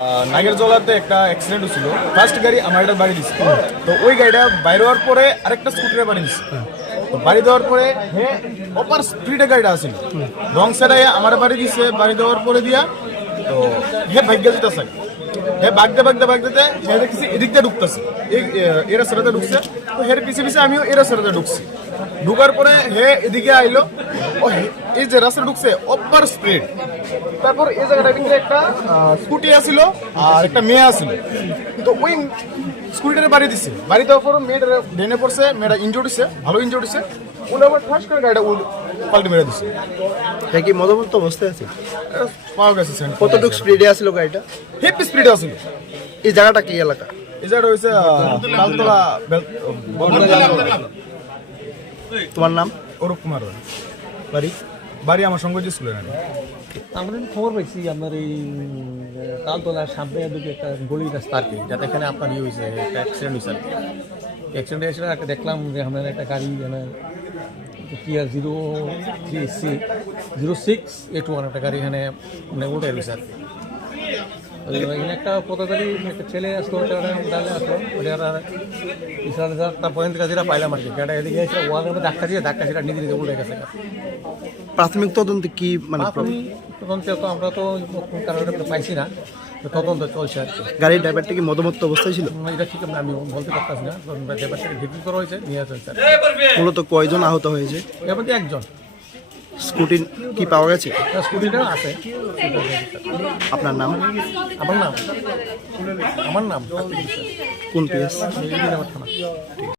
নাগেরজলাতে একটা অ্যাক্সিডেন্ট হয়েছিল। ফার্স্ট গাড়ি আমার একটা বাড়ি দিচ্ছে, তো ওই গাড়িটা বাইরে হওয়ার পরে আরেকটা স্কুটারে বাড়ি দিচ্ছে। তো বাড়ি দেওয়ার পরে হে অপার স্পিডে গাড়িটা আসছিল, রং সাইডে আমার বাড়ি দিচ্ছে। বাড়ি দেওয়ার পরে দিয়া তো হে ভাগ্য যেতেছে, হে বাগতে হে দেখছি এদিক দিয়ে ঢুকতেছে, এরা সারাতে ঢুকছে। তো হের পিছে পিছে আমিও এরা সারাতে ঢুকছি। ঢুকার পরে হে এদিকে আইলো, ও এই যে রাস্তা ঢুকছে অপার স্পিড। তারপর এই জায়গাটা কিন্তু একটা স্কুটি আসছিল আর একটা মেয়ে আসছিল। তো ওই স্কুটিটারে বাড়ি দিচ্ছে, বাড়ি দেওয়ার পর মেয়েটা ডেনে পড়ছে, মেয়েটা ইনজোর্ড হচ্ছে, ভালো ইনজোর্ড হচ্ছে। উনি আবার ঠাস করে গাড়িটা পাল্টে মেরে দিচ্ছে। এটা কি মদমত্ত অবস্থায় আছে? পাওয়া গেছে কতটুকু স্পিডে আসলো গাড়িটা? হেপি স্পিডে আসছিল। এই জায়গাটা কি এলাকা? এই জায়গাটা হয়েছে তালতলা। তোমার নাম? অরূপ কুমার রায়। বাড়ি? বাড়ি আমার সঙ্গে যে স্কুলের। আমরা খবর পাইছি আপনার এই তালতলার সামনে দিকে একটা গলি রাস্তা আর কি, যাতে এখানে আপনার ইয়ে হয়েছে, একটা অ্যাক্সিডেন্ট হয়েছে আর কি। অ্যাক্সিডেন্ট হয়েছিল একটা দেখলাম যে আপনার একটা গাড়ি মানে টিআর 03C06A21 একটা গাড়ি এখানে মানে উল্টে রয়েছে আর কি। এখানে একটা পথচারী একটা ছেলে আসলো, ডালে আসলো, তারপরে কাজেরা পাইলাম আর কি। গাড়িটা এদিকে এসে ওয়ালের মধ্যে ধাক্কা সেটা নিজে নিজে উল্টে গেছে। প্রাথমিক তদন্তে কি মানে তদন্তে তো আমরা তো কারণে পাইছি না, তো তদন্ত চলছে আর কি। গাড়ির ড্রাইভারটা কি মদমত্ত অবস্থায় ছিল? এটা ঠিক আমি বলতে পারতাছি না, ব্যাপারটাকে ভিত্তি করা হয়েছে, নিয়ে আসা হয়েছে। মূলত কয়জন আহত হয়েছে? এবার একজন স্কুটি কি পাওয়া গেছে? স্কুটিটা আছে। আপনার নাম? আমার নাম কোন পিএস? থানা।